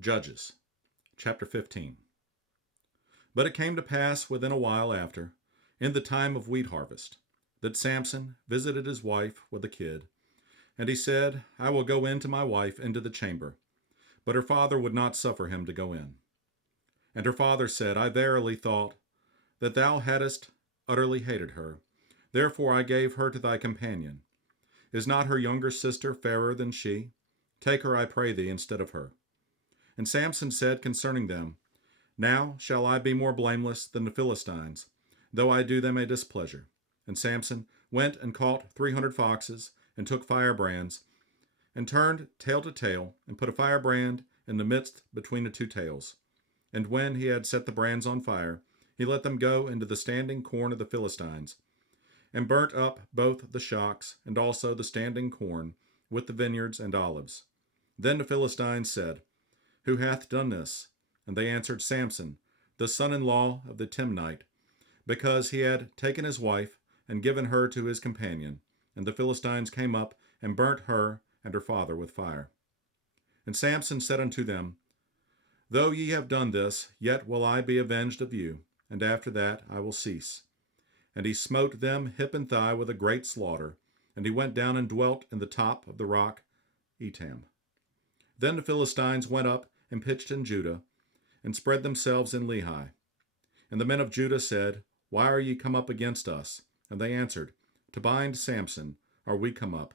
Judges, chapter 15. But it came to pass within a while after, in the time of wheat harvest, that Samson visited his wife with a kid. And he said, I will go in to my wife into the chamber. But her father would not suffer him to go in. And her father said, I verily thought that thou hadst utterly hated her. Therefore I gave her to thy companion. Is not her younger sister fairer than she? Take her, I pray thee, instead of her. And Samson said concerning them, Now shall I be more blameless than the Philistines, though I do them a displeasure. And Samson went and caught 300 foxes, and took firebrands, and turned tail to tail, and put a firebrand in the midst between the two tails. And when he had set the brands on fire, he let them go into the standing corn of the Philistines, and burnt up both the shocks, and also the standing corn, with the vineyards and olives. Then the Philistines said, Who hath done this? And they answered, Samson, the son-in-law of the Timnite, because he had taken his wife, and given her to his companion. And the Philistines came up, and burnt her and her father with fire. And Samson said unto them, Though ye have done this, yet will I be avenged of you, and after that I will cease. And he smote them hip and thigh with a great slaughter, and he went down and dwelt in the top of the rock Etam. Then the Philistines went up and pitched in Judah, and spread themselves in Lehi. And the men of Judah said, Why are ye come up against us? And they answered, To bind Samson are we come up,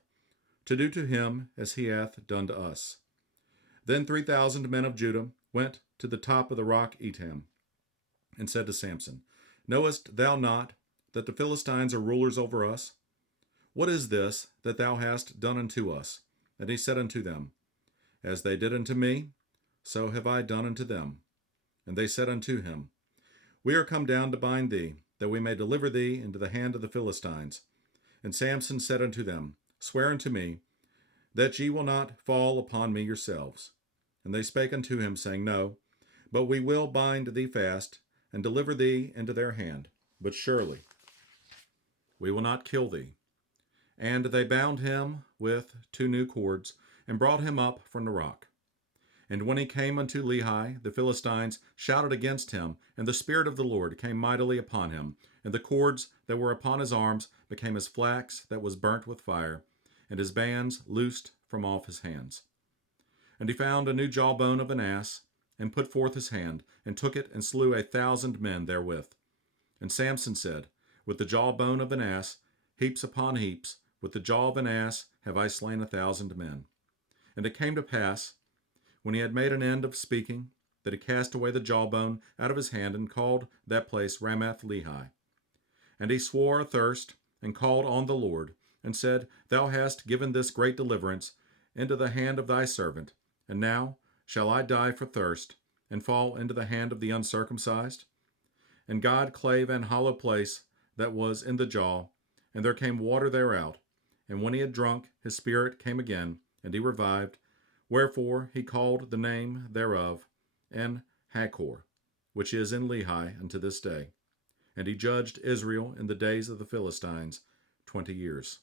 to do to him as he hath done to us. Then 3,000 men of Judah went to the top of the rock Etam, and said to Samson, Knowest thou not that the Philistines are rulers over us? What is this that thou hast done unto us? And he said unto them, As they did unto me, so have I done unto them. And they said unto him, We are come down to bind thee, that we may deliver thee into the hand of the Philistines. And Samson said unto them, Swear unto me, that ye will not fall upon me yourselves. And they spake unto him, saying, No, but we will bind thee fast, and deliver thee into their hand. But surely we will not kill thee. And they bound him with 2 new cords, and brought him up from the rock. And when he came unto Lehi, the Philistines shouted against him, and the Spirit of the Lord came mightily upon him. And the cords that were upon his arms became as flax that was burnt with fire, and his bands loosed from off his hands. And he found a new jawbone of an ass, and put forth his hand, and took it, and slew 1,000 men therewith. And Samson said, With the jawbone of an ass, heaps upon heaps, with the jaw of an ass have I slain 1,000 men. And it came to pass, when he had made an end of speaking, that he cast away the jawbone out of his hand, and called that place Ramath Lehi. And he swore athirst, and called on the Lord, and said, Thou hast given this great deliverance into the hand of thy servant, and now shall I die for thirst, and fall into the hand of the uncircumcised? And God clave an hollow place that was in the jaw, and there came water thereout. And when he had drunk, his spirit came again, and he revived. Wherefore he called the name thereof En Hakkor, which is in Lehi unto this day. And he judged Israel in the days of the Philistines 20 years.